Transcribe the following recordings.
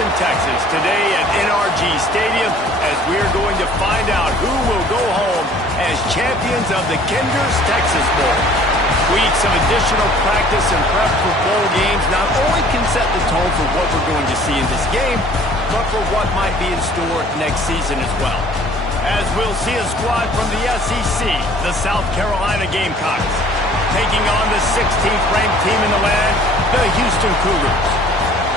Houston, Texas, today at NRG Stadium, as we're going to find out who will go home as champions of the Kinder's Texas Bowl. Weeks of additional practice and prep for bowl games not only can set the tone for what we're going to see in this game, but for what might be in store next season as well. As we'll see a squad from the SEC, the South Carolina Gamecocks, taking on the 16th ranked team in the land, the Houston Cougars.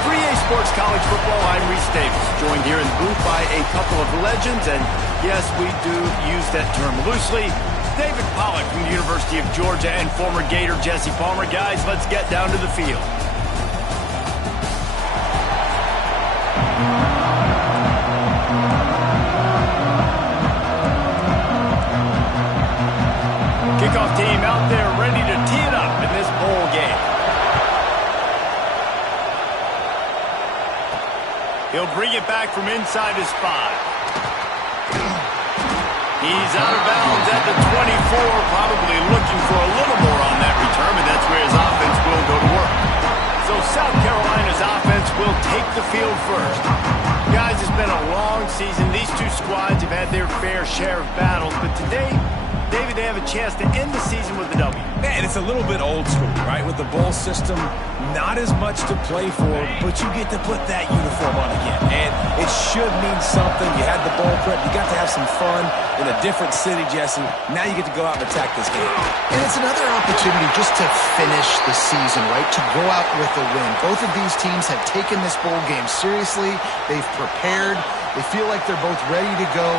3A Sports College Football, I'm Reese Davis, joined here in the booth by a couple of legends, and yes, we do use that term loosely. David Pollack from the University of Georgia and former Gator Jesse Palmer. Guys, let's get down to the field. Kickoff team out there ready to tee it up in this bowl game. He'll bring it back from inside his 5. He's out of bounds at the 24, probably looking for a little more on that return, and that's where his offense will go to work. So South Carolina's offense will take the field first. Guys, it's been a long season. These two squads have had their fair share of battles, but today, David, they have a chance to end the season with a W. Man, it's a little bit old school, right? With the bowl system, not as much to play for, but you get to put that uniform on again. And it should mean something. You had the bowl prep. You got to have some fun in a different city, Jesse. Now you get to go out and attack this game. And it's another opportunity just to finish the season, right? To go out with a win. Both of these teams have taken this bowl game seriously. They've prepared. They feel like they're both ready to go.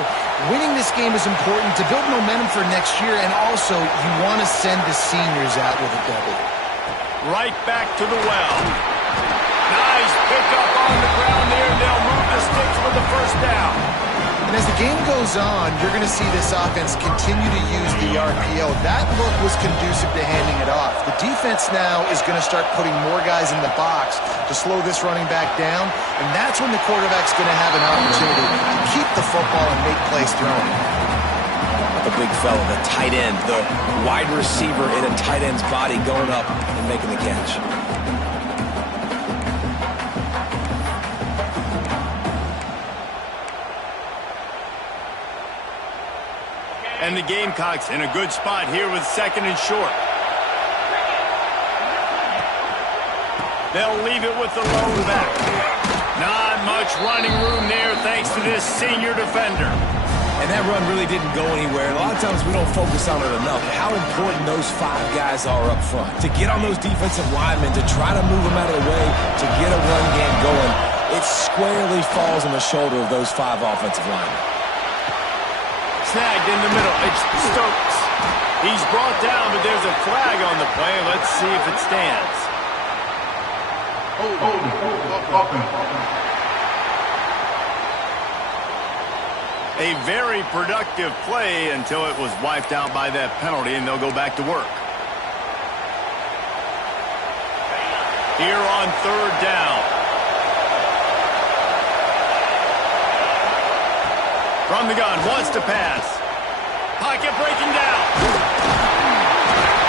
Winning this game is important to build momentum for next year, and also you want to send the seniors out with a W. Right back to the well. Nice pickup on the ground there. They'll move the sticks with the first down. And as the game goes on, you're going to see this offense continue to use the RPO. That look was conducive to handing it off. The defense now is going to start putting more guys in the box to slow this running back down, and that's when the quarterback's going to have an opportunity to keep the football and make plays throwing. The big fella, the tight end, the wide receiver in a tight end's body going up and making the catch. And the Gamecocks in a good spot here with 2nd and short. They'll leave it with the lone back. Not much running room there thanks to this senior defender. And that run really didn't go anywhere. A lot of times we don't focus on it enough. How important those 5 guys are up front. To get on those defensive linemen, to try to move them out of the way, to get a run game going, it squarely falls on the shoulder of those 5 offensive linemen. Snagged in the middle. It's Stokes. He's brought down, but there's a flag on the play. Let's see if it stands. A very productive play until it was wiped out by that penalty, and they'll go back to work. Here on 3rd down. From the gun, wants to pass. Pocket breaking down.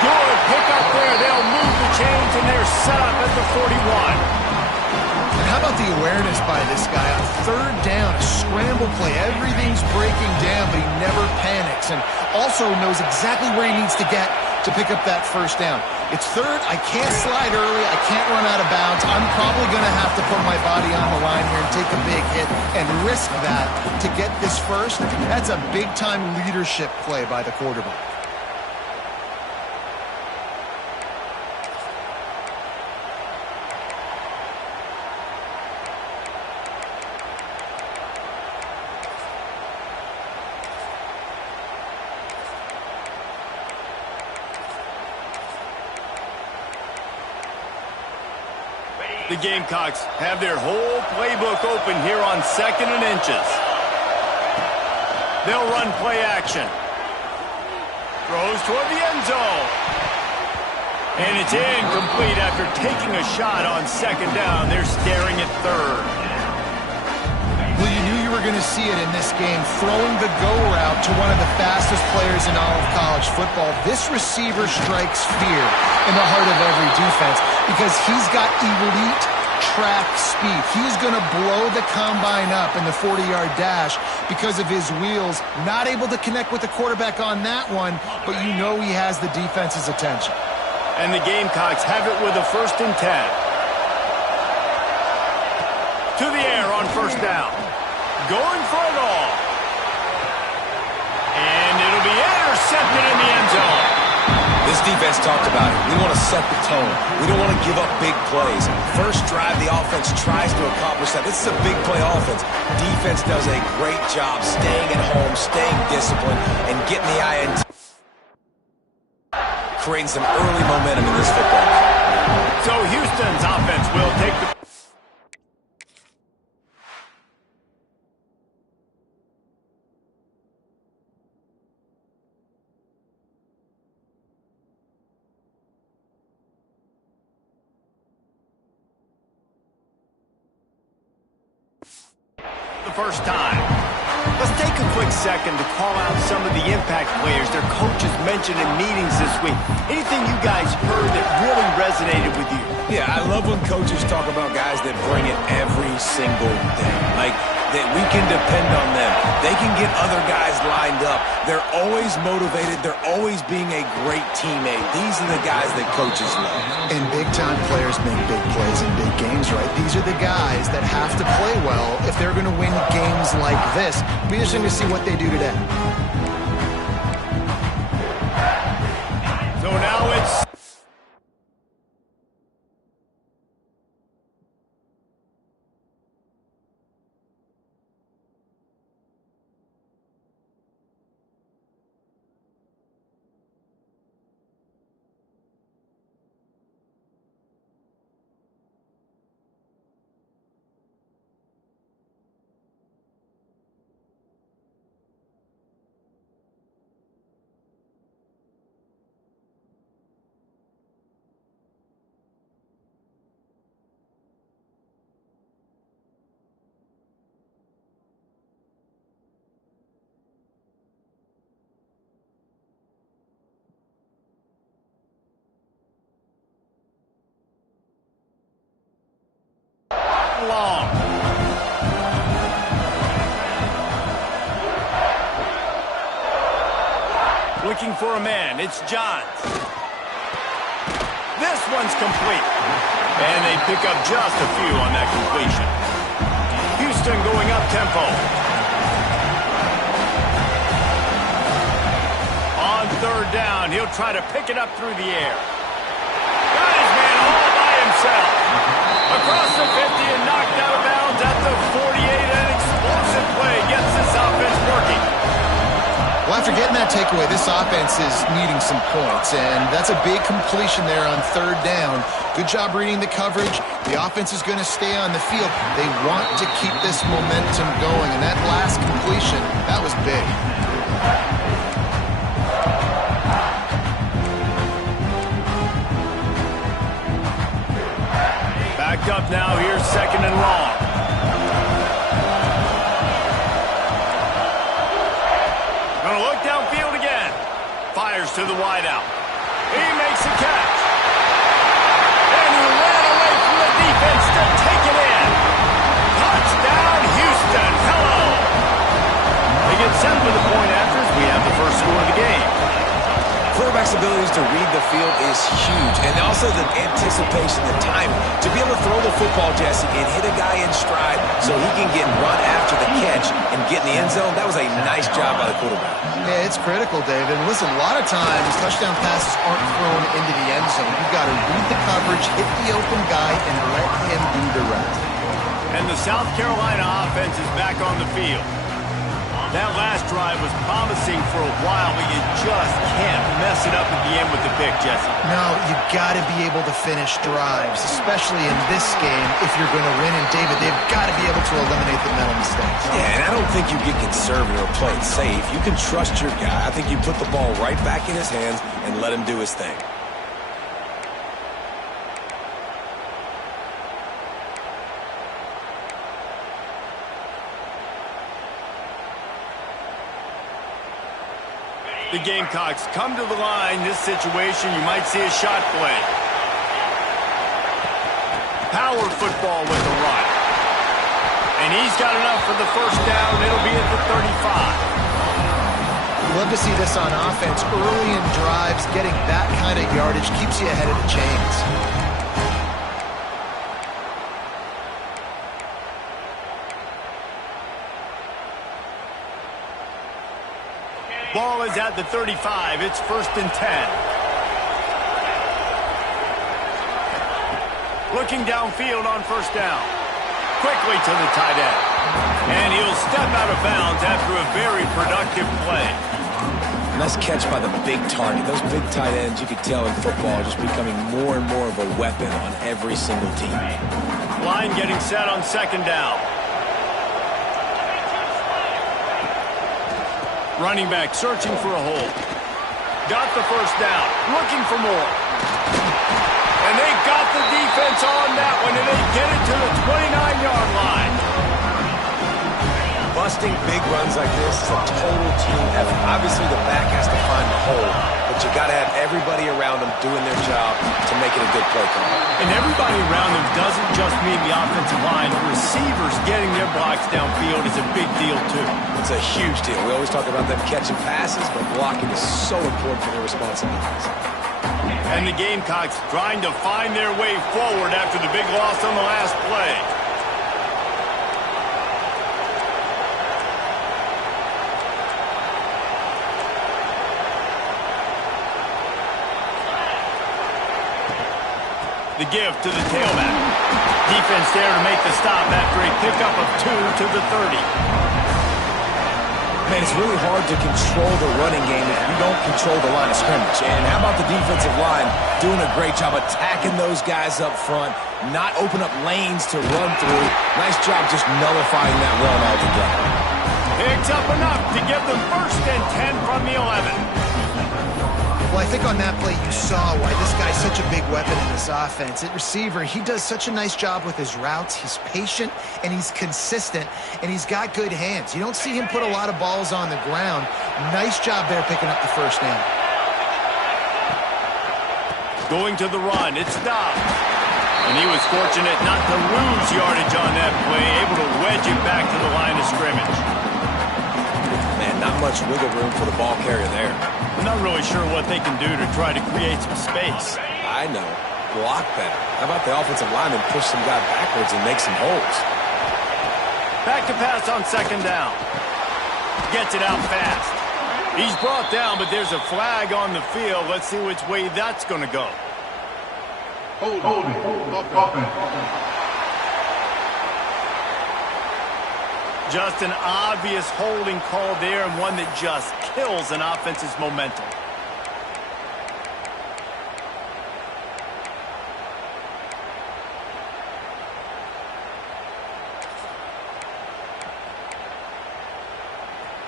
Good pick up there. They'll move the chains, and they're set up at the 41. And how about the awareness by this guy on 3rd down, a scramble play. Everything's breaking down, but he never panics, and also knows exactly where he needs to get to pick up that 1st down. It's 3rd. I can't slide early. I can't run out of bounds. I'm probably going to have to put my body on the line here and take a big hit and risk that to get this 1st. That's a big-time leadership play by the quarterback. The Gamecocks have their whole playbook open here on 2nd and inches. They'll run play action. Throws toward the end zone. And it's incomplete after taking a shot on 2nd down. They're staring at 3rd. Well, you knew you were going to see it in this game, throwing the go route to one of the fastest players in all of college football. This receiver strikes fear in the heart of every defense because he's got elite track speed. He's going to blow the combine up in the 40-yard dash because of his wheels. Not able to connect with the quarterback on that one, but you know he has the defense's attention. And the Gamecocks have it with a 1st and 10. To the air on 1st down. Going for it all. And it'll be intercepted in the end zone. This defense talked about it. We want to set the tone. We don't want to give up big plays. First drive, the offense tries to accomplish that. This is a big play offense. Defense does a great job staying at home, staying disciplined, and getting the INT. Creating some early momentum in this football game. So Houston's offense will take the... first time. Let's take a quick second to call out some of the impact players their coaches mentioned in meetings this week. Anything you guys heard that really resonated with you? Yeah, I love when coaches talk about guys that bring it every single day. Like, that we can depend on them. They can get other guys lined up. They're always motivated. They're always being a great teammate. These are the guys that coaches love. And big-time players make big plays in big games, right? These are the guys that have to play well if they're going to win games like this. It'll be interesting to see what they do today. So now it's... long. Looking for a man. It's Johns. This one's complete. And they pick up just a few on that completion. Houston going up tempo. On 3rd down, he'll try to pick it up through the air. Got his man all by himself. Across the 50 and knocked out of bounds at the 48. An explosive play gets this offense working. Well, after getting that takeaway, this offense is needing some points, and that's a big completion there on 3rd down. Good job reading the coverage. The offense is going to stay on the field. They want to keep this momentum going, and that last completion, that was big. Backed up now, here's 2nd and long. Gonna look downfield again. Fires to the wideout. He makes a catch. And he ran away from the defense to take it in. Touchdown, Houston. Hello. They get set for the point after as we have the first score of the game. Quarterback's abilities to read the field is huge, and also the anticipation, the timing. To be able to throw the football, Jesse, and hit a guy in stride so he can get run after the catch and get in the end zone, that was a nice job by the quarterback. Yeah, it's critical, David. And listen, a lot of times touchdown passes aren't thrown into the end zone. You've got to read the coverage, hit the open guy, and let him do the rest. And the South Carolina offense is back on the field. That last drive was promising for a while, but you just can't mess it up at the end with the pick, Jesse. No, you got to be able to finish drives, especially in this game if you're going to win. And, David, they've got to be able to eliminate the mental mistakes. Yeah, and I don't think you get conservative or play it safe. You can trust your guy. I think you put the ball right back in his hands and let him do his thing. The Gamecocks come to the line. This situation, you might see a shot play. power football with the run. And he's got enough for the first down. It'll be at the 35. Love to see this on offense. Early in drives, getting that kind of yardage keeps you ahead of the chains. Ball is at the 35. It's 1st and 10. Looking downfield on 1st down. Quickly to the tight end. And he'll step out of bounds after a very productive play. Nice catch by the big target. Those big tight ends, you could tell in football, are just becoming more and more of a weapon on every single team. Line getting set on 2nd down. Running back searching for a hole. Got the 1st down. Looking for more. And they got the defense on that one, and they get it to the 29-yard line. Busting big runs like this is a total team effort. Obviously, the back has to find the hole, but you got to have everybody around them doing their job to make it a good play call. And everybody around them doesn't just mean the offensive line. Receivers getting their blocks downfield is a big deal, too. It's a huge deal. We always talk about them catching passes, but blocking is so important for their responsibilities. And the Gamecocks trying to find their way forward after the big loss on the last play. The give to the tailback. Defense there to make the stop after a pickup of 2 to the 30. Man, it's really hard to control the running game if you don't control the line of scrimmage. And how about the defensive line doing a great job attacking those guys up front, not open up lanes to run through. Nice job just nullifying that run altogether. Picks up enough to give them 1st and 10 from the 11. Well, I think on that play you saw why this guy's such a big weapon in this offense. At receiver, he does such a nice job with his routes. He's patient, and he's consistent, and he's got good hands. You don't see him put a lot of balls on the ground. Nice job there picking up the 1st down. Going to the run. It's stopped. And he was fortunate not to lose yardage on that play, able to wedge it back to the line of scrimmage. Man, not much wiggle room for the ball carrier there. I'm not really sure what they can do to try to create some space. I know. Block better. How about the offensive lineman push some guy backwards and make some holes? Back to pass on 2nd down. Gets it out fast. He's brought down, but there's a flag on the field. Let's see which way that's going to go. Holding. Just an obvious holding call there, and one that just kills an offense's momentum.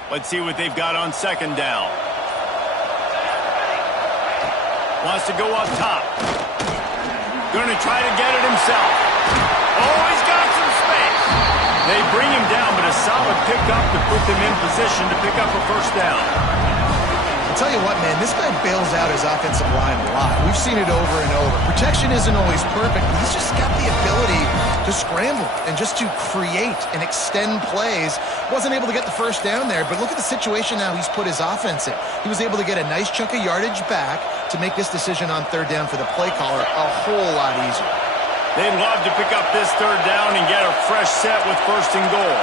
Let's see what they've got on 2nd down. Wants to go up top. Going to try to get it himself. Oh, he's got some space. They bring him down, but a solid pickup to put them in position to pick up a 1st down. I'll tell you what, man, this guy bails out his offensive line a lot. We've seen it over and over. Protection isn't always perfect, but he's just got the ability to scramble and just to create and extend plays. Wasn't able to get the 1st down there, but look at the situation now he's put his offense in. He was able to get a nice chunk of yardage back to make this decision on 3rd down for the play caller a whole lot easier. They'd love to pick up this 3rd down and get a fresh set with 1st and goal.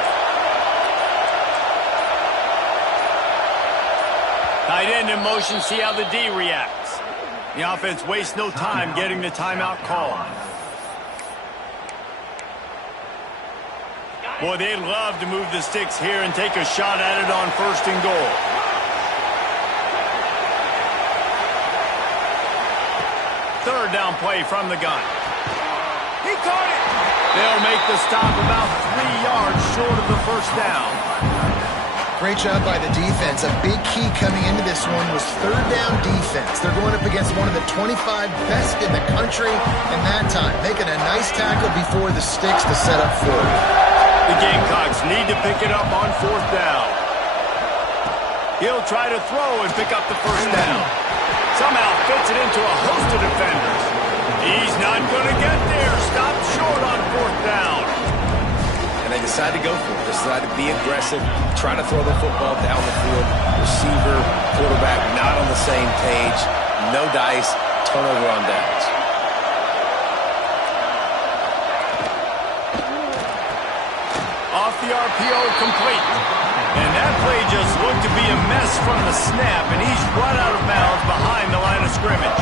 Tight end in motion, see how the D reacts. The offense wastes no time getting the timeout call. Boy, they'd love to move the sticks here and take a shot at it on 1st and goal. Third down play from the gun. He caught it. They'll make the stop about 3 yards short of the 1st down. Great job by the defense. A big key coming into this one was 3rd down defense. They're going up against one of the 25 best in the country in that time, making a nice tackle before the sticks to set up 4th. The Gamecocks need to pick it up on 4th down. He'll try to throw and pick up the 1st down. Somehow fits it into a host of defenders. He's not going to get there. Stop short on 4th down. And they decide to go for it. They decide to be aggressive, try to throw the football down the field. Receiver, quarterback not on the same page. No dice, turnover on downs. Off the RPO, complete. And that play just looked to be a mess from the snap, and he's run out of bounds behind the line of scrimmage.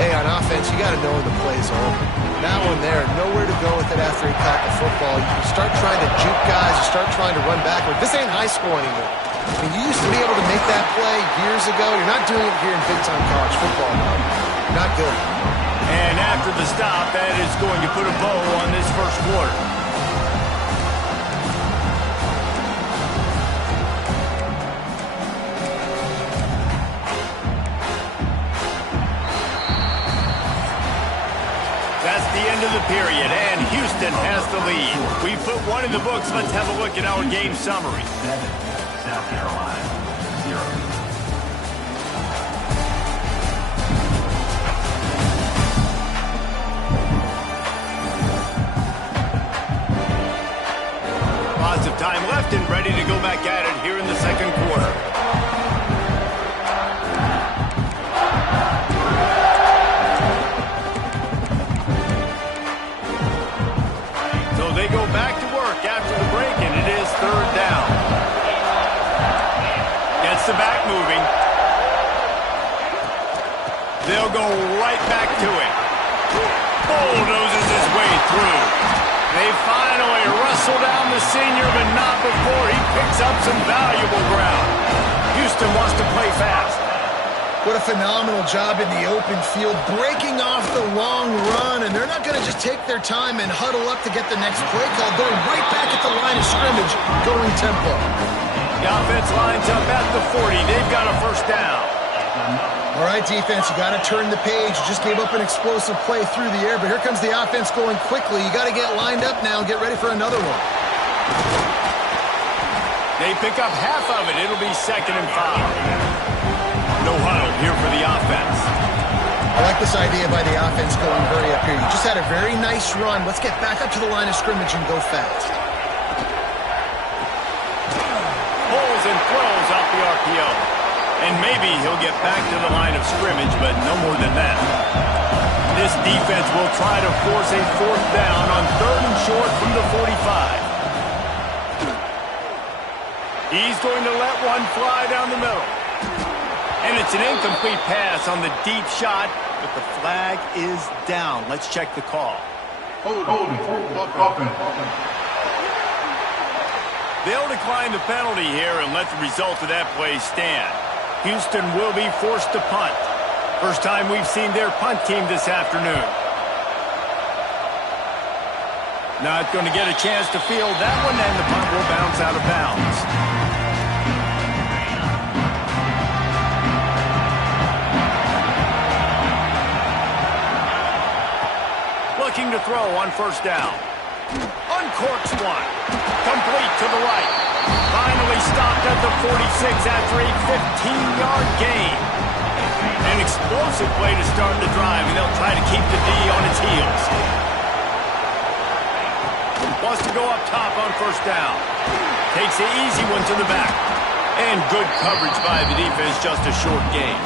Hey, on offense, you got to know when the play's over. That one there, nowhere to go with it after he caught the football. You start trying to juke guys, you start trying to run backward. This ain't high school anymore. I mean, you used to be able to make that play years ago. You're not doing it here in big-time college football. Not good. And after the stop, that is going to put a bow on this first quarter. End of the period, and Houston has the lead. We put one in the books. Let's have a look at our game summary. 7, South Carolina, 0. Lots of time left and ready to go back at it here in the second quarter. They go back to work after the break, and it is 3rd down. Gets the back moving. They'll go right back to it. Bulldozes his way through. They finally wrestle down the senior, but not before he picks up some valuable ground. Houston wants to play fast. What a phenomenal job in the open field, breaking off the long run, and they're not going to just take their time and huddle up to get the next play call. They're right back at the line of scrimmage, going tempo. The offense lines up at the 40. They've got a 1st down. All right, defense, you got to turn the page. You just gave up an explosive play through the air, but here comes the offense going quickly. You got to get lined up now and get ready for another one. They pick up half of it. It'll be 2nd and 5. No huddle here for the offense. I like this idea by the offense going hurry up here. You just had a very nice run. Let's get back up to the line of scrimmage and go fast. Pulls and throws off the RPO. And maybe he'll get back to the line of scrimmage, but no more than that. This defense will try to force a 4th down on 3rd and short from the 45. He's going to let one fly down the middle. And it's an incomplete pass on the deep shot, but the flag is down. Let's check the call. They'll decline the penalty here and let the result of that play stand. Houston will be forced to punt. First time we've seen their punt team this afternoon. Not going to get a chance to field that one, and the punt will bounce out of bounds. Looking to throw on 1st down. Uncorks one. Complete to the right. Finally stopped at the 46 after a 15-yard gain. An explosive play to start the drive, and they'll try to keep the D on its heels. Wants to go up top on 1st down. Takes the easy one to the back. And good coverage by the defense, just a short gain.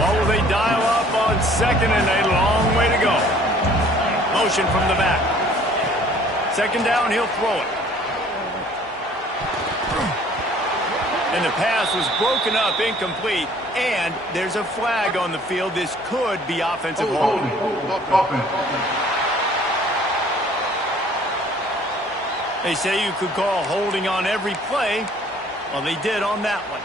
What will they dial up on 2nd and a long way to go? Motion from the back. 2nd down, he'll throw it. And the pass was broken up, incomplete, and there's a flag on the field. This could be offensive holding. They say you could call holding on every play. Well, they did on that one.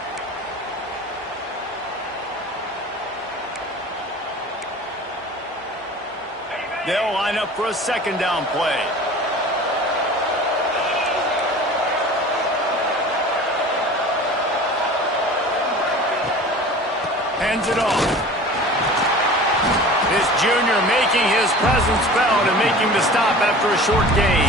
They'll line up for a 2nd down play. Hands it off. This junior making his presence felt and making the stop after a short gain.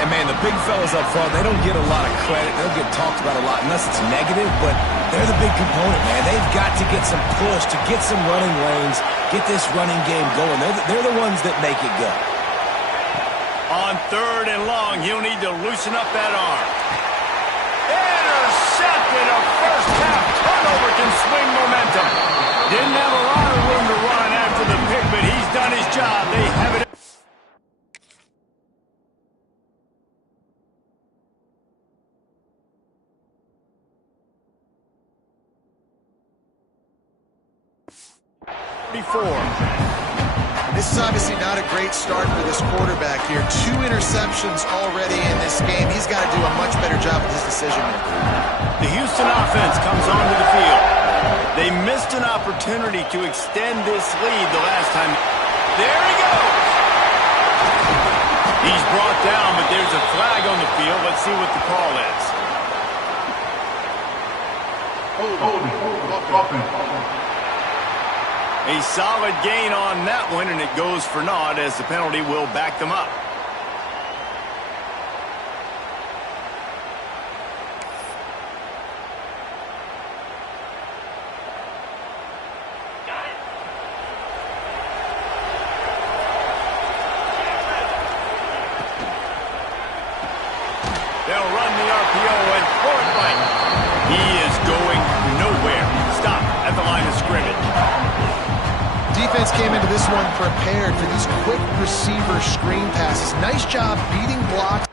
And, man, the big fellas up front, they don't get a lot of credit. They don't get talked about a lot unless it's negative, but they're the big component, man. They've got to get some push, to get some running lanes, get this running game going. They're the ones that make it go. On 3rd and long, he'll need to loosen up that arm. Intercepted. A first-half turnover can swing momentum. Didn't have a lot of room to run after the pick, but he's done his job. They have it. This is obviously not a great start for this quarterback here. 2 interceptions already in this game. He's got to do a much better job with his decision-making. The Houston offense comes onto the field. They missed an opportunity to extend this lead the last time. There he goes. He's brought down, but there's a flag on the field. Let's see what the call is. A solid gain on that one, and it goes for naught as the penalty will back them up. They'll run the RPO and throw it right. He is going nowhere. Stop at the line of scrimmage. Defense came into this one prepared for these quick receiver screen passes. Nice job beating blocks.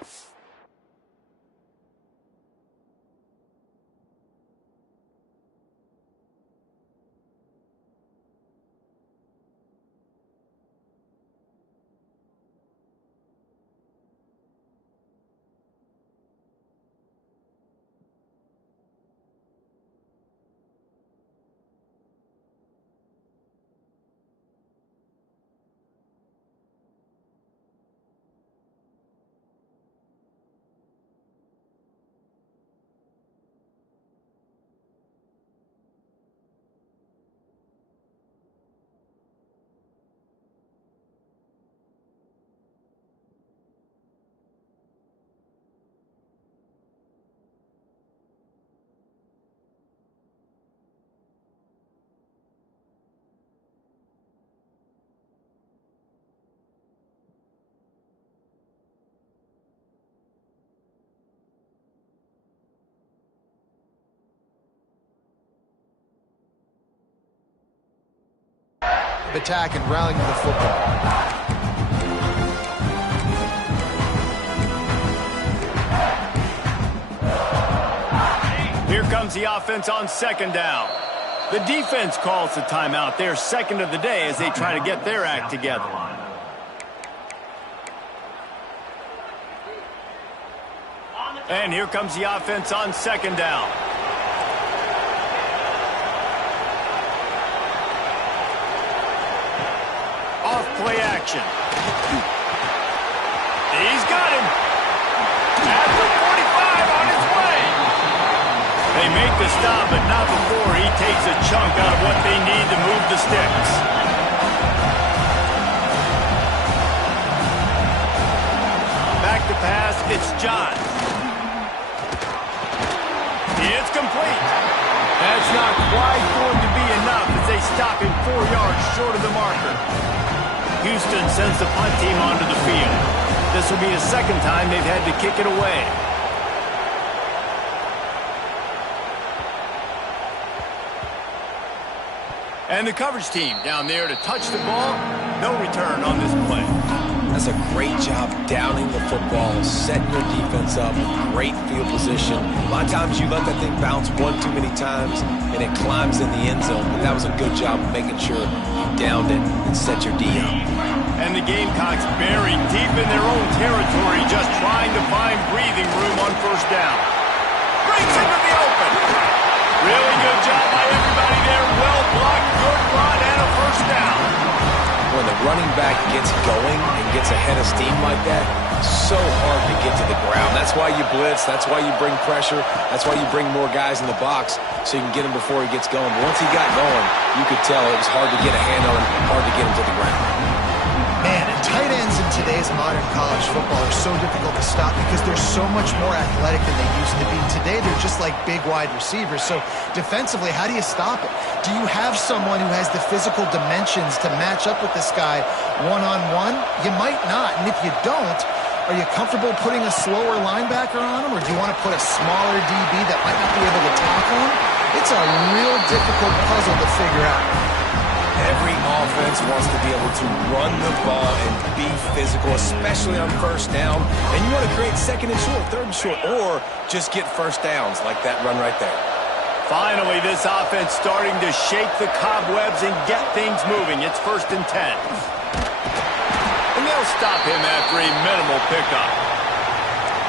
Attack and rallying the football. Here comes the offense on 2nd down. The defense calls the timeout. They're 2nd of the day as they try to get their act together. And here comes the offense on 2nd down. Off-play action. He's got him. At the 45 on his way. They make the stop, but not before he takes a chunk out of what they need to move the sticks. Back to pass, it's John. It's complete. That's not quite going to be enough as they stop him 4 yards short of the marker. Houston sends the punt team onto the field. This will be the 2nd time they've had to kick it away. And the coverage team down there to touch the ball. No return on this play. That's a great job downing the football, setting your defense up, great field position. A lot of times you let that thing bounce 1 too many times, and it climbs in the end zone. But that was a good job of making sure you downed it and set your D up. And the Gamecocks buried deep in their own territory, just trying to find breathing room on 1st down. Brings into the open. Really good job by everybody there. Well blocked, good run, and a 1st down. When the running back gets going and gets ahead of steam like that, so hard to get to the ground. That's why you blitz. That's why you bring pressure. That's why you bring more guys in the box so you can get him before he gets going. But once he got going, you could tell it was hard to get a hand on him, hard to get him to the ground. Man, and tight ends in today's days of modern college football are so difficult to stop because they're so much more athletic than they used to be. Today, they're just like big wide receivers. So defensively, how do you stop it? Do you have someone who has the physical dimensions to match up with this guy one-on-one? You might not. And if you don't, are you comfortable putting a slower linebacker on him, or do you want to put a smaller DB that might not be able to tackle him? It's a real difficult puzzle to figure out. Every offense wants to be able to run the ball and be physical, especially on first down. And you want to create second and short, third and short, or just get first downs like that run right there. Finally, this offense starting to shake the cobwebs and get things moving. It's 1st and 10. And they'll stop him after a minimal pickup.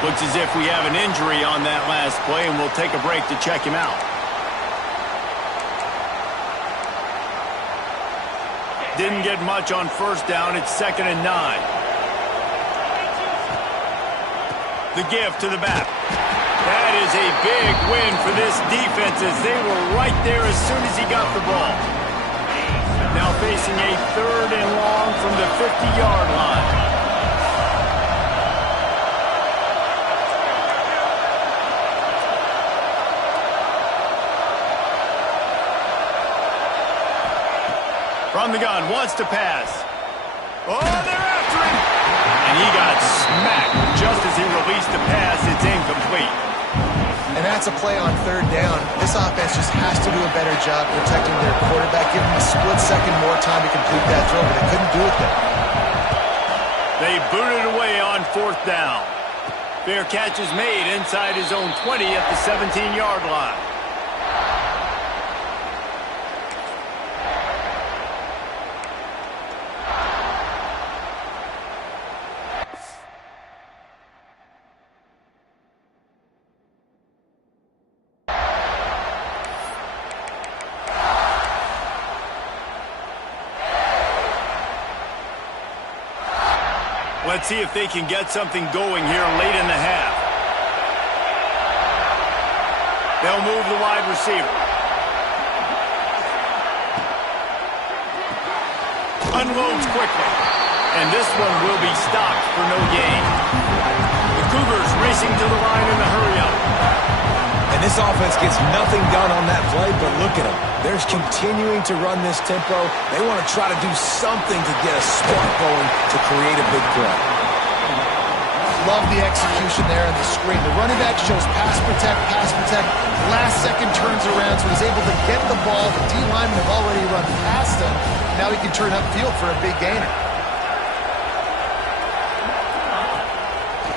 Looks as if we have an injury on that last play, and we'll take a break to check him out. Didn't get much on first down. It's 2nd and 9. The give to the back. That is a big win for this defense as they were right there as soon as he got the ball. Now facing a 3rd and long from the 50-yard line. From the gun, wants to pass. Oh, they're after him! And he got smacked just as he released the pass. It's incomplete. And that's a play on 3rd down. This offense just has to do a better job protecting their quarterback, give him a split second more time to complete that throw, but they couldn't do it there. They booted away on 4th down. Fair catch is made inside his own 20 at the 17-yard line. Let's see if they can get something going here late in the half. They'll move the wide receiver. Unloads quickly. And this one will be stopped for no gain. The Cougars racing to the line in the hurry-up. And this offense gets nothing done on that play, but look at them. They're continuing to run this tempo. They want to try to do something to get a spark going to create a big play. Love the execution there on the screen. The running back shows pass protect, pass protect. Last second turns around, so he's able to get the ball. The D linemen have already run past him. Now he can turn upfield for a big gainer.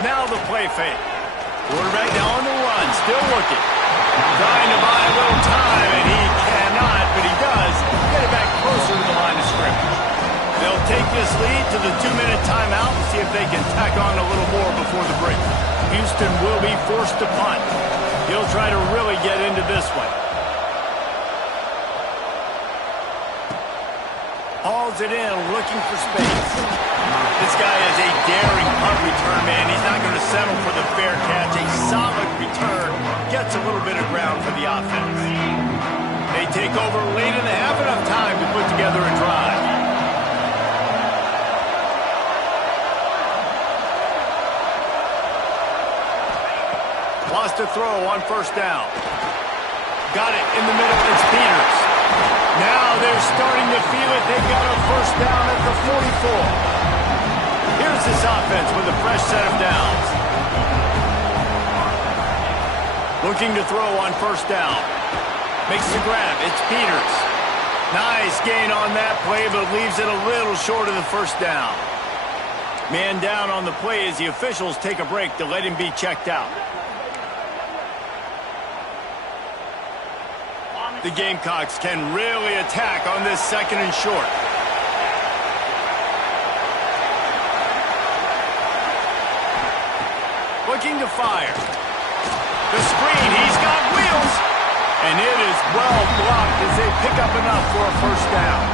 Now the play fake. Quarterback now on the run, still looking. Trying to buy a little time, and he cannot, but he does get it back closer to the line of scrimmage. They'll take this lead to the 2-minute timeout and see if they can tack on a little more before the break. Houston will be forced to punt. He'll try to really get into this one. Hauls it in, looking for space. This guy is a daring punt return, man. He's not going to settle for the fair catch. A solid return gets a little bit of ground for the offense. They take over late in the half, enough time to put together a drive. Lost a throw on first down. Got it in the middle. It's Peters. Now they're starting to feel it. They've got a first down at the 44. Here's this offense with a fresh set of downs. Looking to throw on first down. Makes the grab. It's Peters. Nice gain on that play, but leaves it a little short of the first down. Man down on the play as the officials take a break to let him be checked out. The Gamecocks can really attack on this 2nd and short. Looking to fire. The screen, he's got wheels. And it is well blocked as they pick up enough for a first down.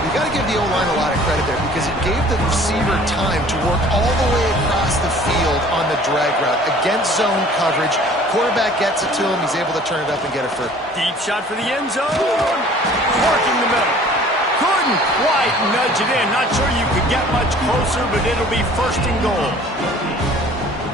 You got to give the O-line a lot of credit there because it gave the receiver time to work all the way across the field on the drag route against zone coverage. Quarterback gets it to him. He's able to turn it up and get it first. Deep shot for the end zone. Working the middle. Couldn't quite nudge it in. Not sure you could get much closer, but it'll be first and goal.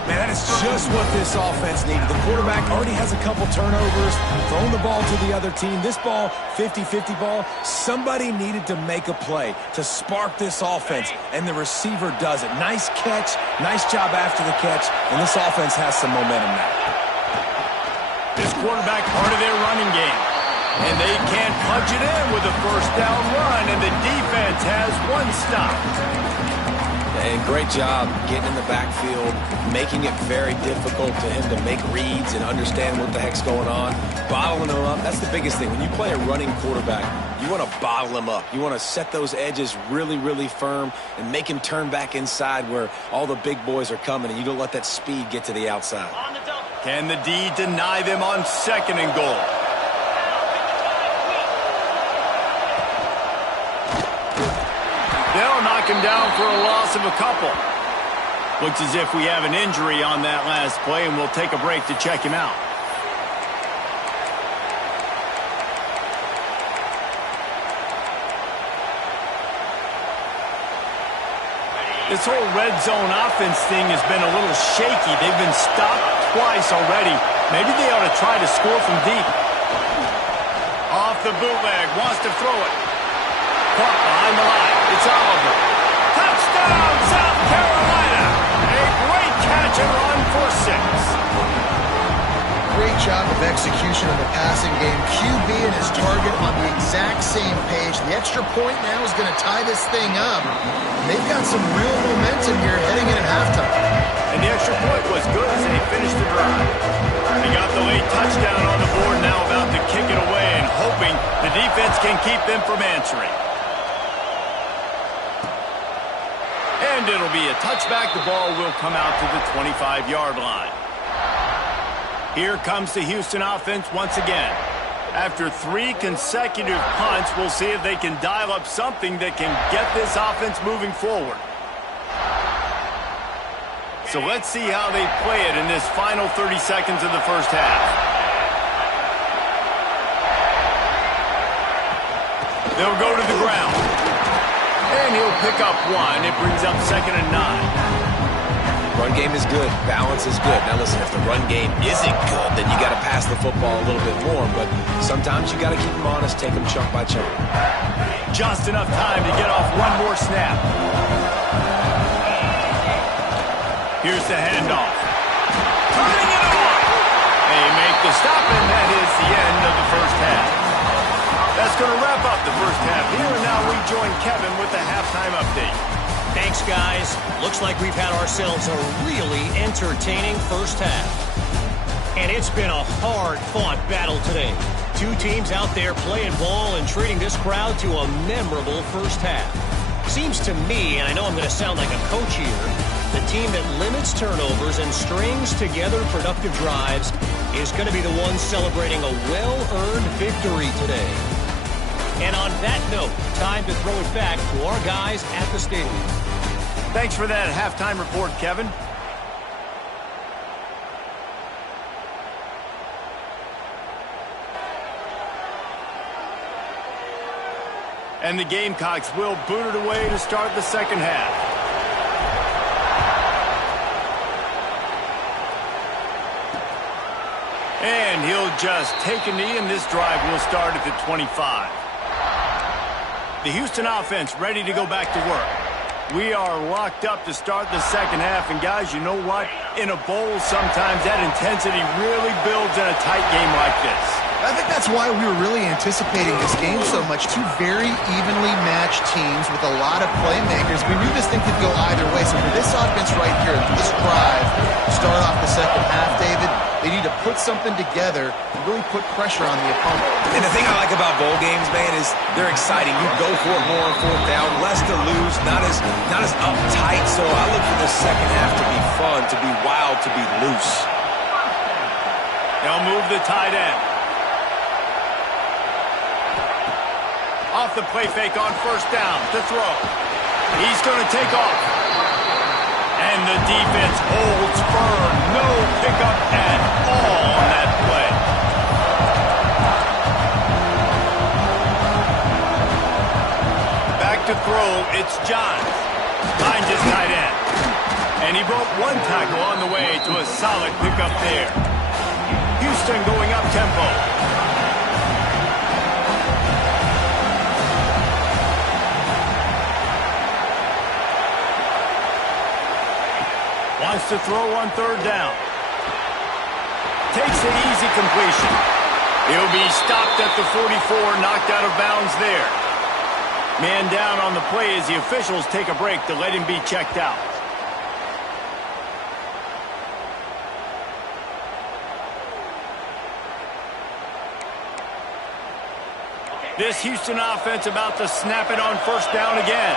Man, that is just what this offense needed. The quarterback already has a couple turnovers, throwing the ball to the other team. This ball, 50-50 ball, somebody needed to make a play to spark this offense, and the receiver does it. Nice catch, nice job after the catch, and this offense has some momentum now. This quarterback part of their running game, and they can't punch it in with a first down run, and the defense has one stop. And great job getting in the backfield, making it very difficult to him to make reads and understand what the heck's going on. Bottling him up, that's the biggest thing. When you play a running quarterback, you want to bottle him up. You want to set those edges really, really firm and make him turn back inside where all the big boys are coming, and you don't let that speed get to the outside. Can the D deny them on second and goal? They'll knock him down for a loss of a couple. Looks as if we have an injury on that last play, and we'll take a break to check him out. This whole red zone offense thing has been a little shaky. They've been stopped twice already. Maybe they ought to try to score from deep. Off the bootleg, wants to throw it. Caught behind the line. It's Oliver. Touchdown, South Carolina! A great catch and run for 6. Great job of execution in the passing game. QB and his target on the exact same page. The extra point now is going to tie this thing up. They've got some real momentum here heading in at halftime. And the extra point was good as they finished the drive. They got the late touchdown on the board, now about to kick it away and hoping the defense can keep them from answering. And it'll be a touchback. The ball will come out to the 25-yard line. Here comes the Houston offense once again. After 3 consecutive punts, we'll see if they can dial up something that can get this offense moving forward. So let's see how they play it in this final 30 seconds of the first half. They'll go to the ground. And he'll pick up 1. It brings up 2nd and 9. Run game is good. Balance is good. Now listen, if the run game isn't good, then you got to pass the football a little bit more. But sometimes you got to keep them honest, take them chunk by chunk. Just enough time to get off one more snap. Here's the handoff. Turning it on. They make the stop, and that is the end of the first half. That's going to wrap up the first half here, and now we join Kevin with the halftime update. Thanks, guys. Looks like we've had ourselves a really entertaining first half. And it's been a hard-fought battle today. 2 teams out there playing ball and treating this crowd to a memorable first half. Seems to me, and I know I'm going to sound like a coach here, the team that limits turnovers and strings together productive drives is going to be the one celebrating a well-earned victory today. And on that note, time to throw it back to our guys at the stadium. Thanks for that halftime report, Kevin. And the Gamecocks will boot it away to start the second half. And he'll just take a knee, and this drive will start at the 25. The Houston offense ready to go back to work. We are locked up to start the second half, and guys, you know what? In a bowl, sometimes that intensity really builds in a tight game like this. I think that's why we were really anticipating this game so much. 2 very evenly matched teams with a lot of playmakers. We knew this thing could go either way. So for this offense right here, this drive, start off the second half, David, they need to put something together and really put pressure on the opponent. And the thing I like about bowl games, man, is they're exciting. You go for it more on 4th down, less to lose, not as uptight. So I look for the second half to be fun, to be wild, to be loose. They'll move the tight end. Off the play fake on 1st down to throw. He's going to take off. And the defense holds firm. No pickup at all on that play. Back to throw. It's Johns. Finds And he broke one tackle on the way to a solid pickup there. Houston going up tempo. Wants to throw on third down. Takes an easy completion. He'll be stopped at the 44, knocked out of bounds there. Man down on the play as the officials take a break to let him be checked out. This Houston offense about to snap it on first down again.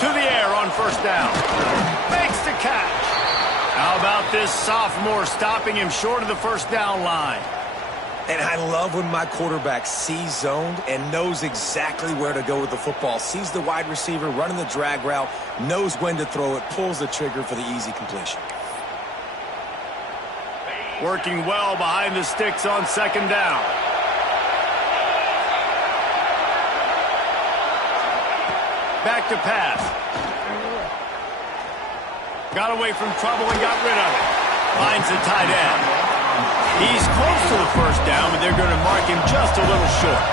To the air on first down. Makes the catch. How about this sophomore stopping him short of the first down line? And I love when my quarterback sees zoned and knows exactly where to go with the football. Sees the wide receiver running the drag route, knows when to throw it, pulls the trigger for the easy completion. Working well behind the sticks on second down. Back to pass. Got away from trouble and got rid of it. Finds the tight end. He's close to the first down, but they're going to mark him just a little short.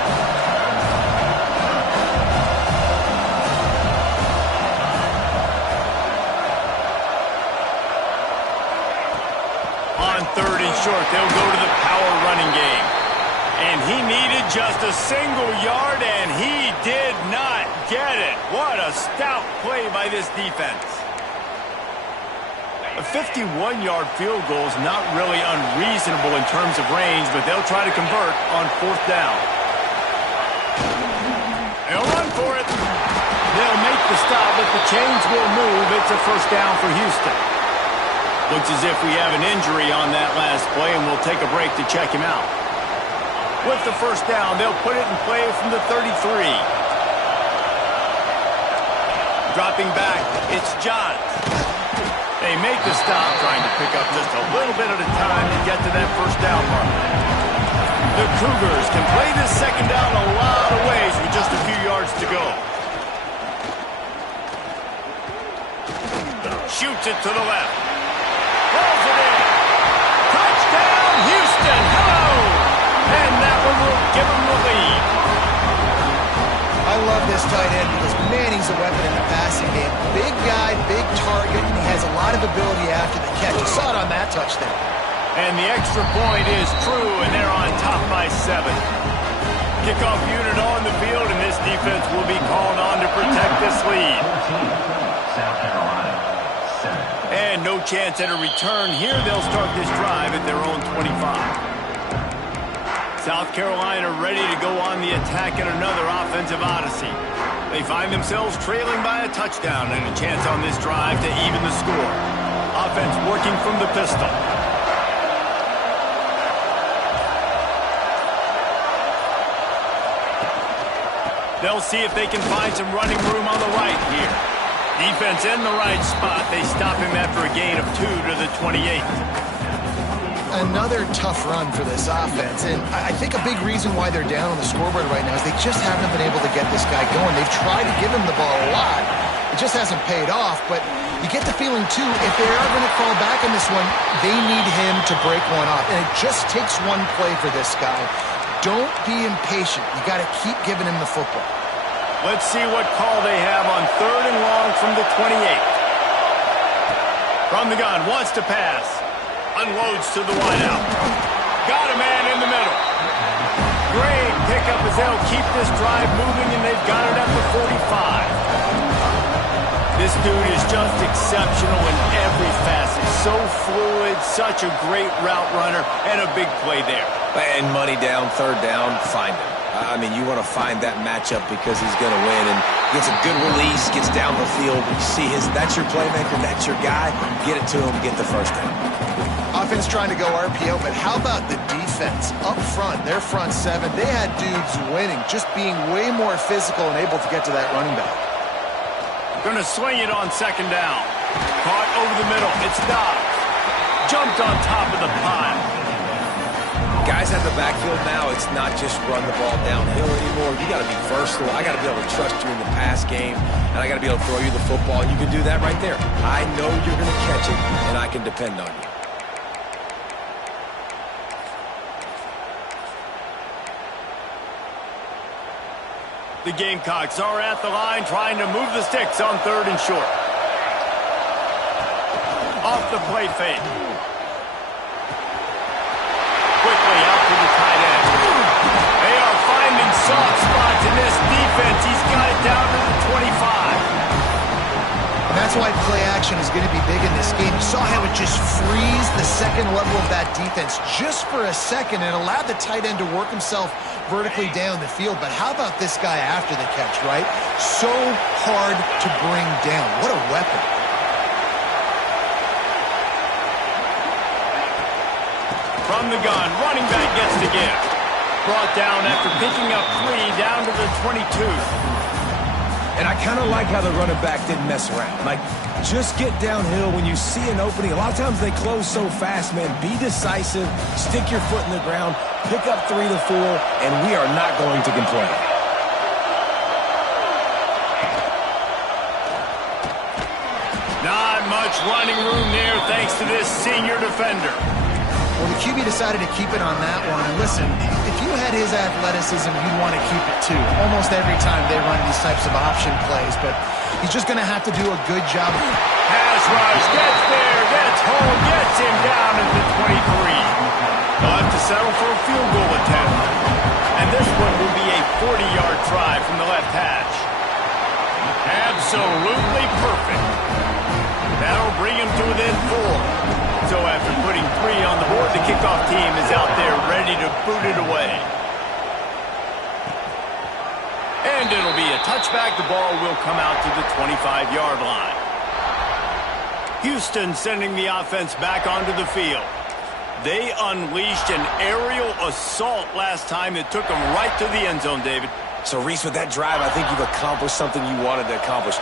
On third and short, they'll go to the power running game. And he needed just a single yard, and he did not get it. What a stout play by this defense. A 51-yard field goal is not really unreasonable in terms of range, but they'll try to convert on fourth down. They'll run for it. They'll make the stop, but the chains will move. It's a first down for Houston. Looks as if we have an injury on that last play, and we'll take a break to check him out. With the first down, they'll put it in play from the 33. Dropping back, it's Johns. They make the stop, trying to pick up just a little bit at a time to get to that first down mark. The Cougars can play this second down a lot of ways with just a few yards to go. Shoots it to the left. Pulls it in. Touchdown, Houston. Hello! And that one will give them the lead. I love this tight end because, man, he's a weapon in the passing game. Big guy, big target, and he has a lot of ability after the catch. You saw it on that touchdown. And the extra point is true, and they're on top by 7. Kickoff unit on the field, and this defense will be called on to protect this lead. South Carolina, 7. And no chance at a return here. They'll start this drive at their own 25. South Carolina ready to go on the attack in another offensive odyssey. They find themselves trailing by a touchdown and a chance on this drive to even the score. Offense working from the pistol. They'll see if they can find some running room on the right here. Defense in the right spot. They stop him after a gain of 2 to the 28. Another tough run for this offense, and I think a big reason why they're down on the scoreboard right now is they just haven't been able to get this guy going. They've tried to give him the ball a lot. It just hasn't paid off, but you get the feeling, too, if they are going to crawl back in this one, they need him to break one off, and it just takes one play for this guy. Don't be impatient. You got to keep giving him the football. Let's see what call they have on third and long from the 28. From the gun, wants to pass. Unloads to the wideout. Got a man in the middle. Great pickup as they'll keep this drive moving, and they've got it at the 45. This dude is just exceptional in every facet. So fluid, such a great route runner, and a big play there. And money down, third down, find him. I mean, you want to find that matchup because he's going to win, and gets a good release, gets down the field. You see that's your playmaker, that's your guy. Get it to him, get the first down. Offense trying to go RPO, but how about the defense up front? Their front 7, they had dudes winning, just being way more physical and able to get to that running back. Going to swing it on second down. Caught over the middle. It's Dobbs. Jumped on top of the pile. Guys at the backfield now, it's not just run the ball downhill anymore. You got to be versatile. I got to be able to trust you in the pass game, and I got to be able to throw you the football. And you can do that right there. I know you're going to catch it, and I can depend on you. The Gamecocks are at the line trying to move the sticks on 3rd and short. Off the play fake. Quickly out to the tight end. They are finding soft spots in this defense. He's got it down to the 25. And that's why play action is going to be big in this game. You saw how it just frees the second level of that defense just for a second and allowed the tight end to work himself vertically down the field. But how about this guy after the catch, right? So hard to bring down. What a weapon. From the gun, running back gets the give. Brought down after picking up 3 down to the 22. And I kind of like how the running back didn't mess around. Like, just get downhill when you see an opening. A lot of times they close so fast, man. Be decisive, stick your foot in the ground, pick up 3 to 4, and we are not going to complain. Not much running room there thanks to this senior defender. Well, the QB decided to keep it on that one. And listen, if you had his athleticism, you'd want to keep it too. Almost every time they run these types of option plays, but he's just going to have to do a good job. Pass rush, gets there, gets home, gets him down at the 23. They'll have to settle for a field goal attempt. And this one will be a 40-yard try from the left hash. Absolutely perfect. That'll bring him to within 4. So after putting 3 on the board, the kickoff team is out there ready to boot it away. And it'll be a touchback. The ball will come out to the 25-yard line. Houston sending the offense back onto the field. They unleashed an aerial assault last time that took them right to the end zone, David. So, Reese, with that drive, I think you've accomplished something you wanted to accomplish.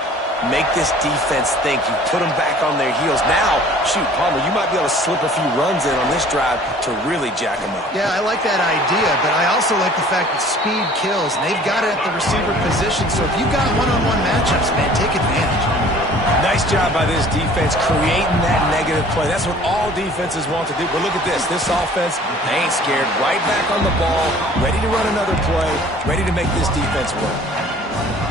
Make this defense think. You put them back on their heels. Now, shoot, Palmer, you might be able to slip a few runs in on this drive to really jack them up. Yeah, I like that idea, but I also like the fact that speed kills. And they've got it at the receiver position, so if you've got one-on-one matchups, man, take advantage. Nice job by this defense creating that negative play. That's what all defenses want to do. But look at this. This offense, they ain't scared. Right back on the ball, ready to run another play, ready to make this defense work.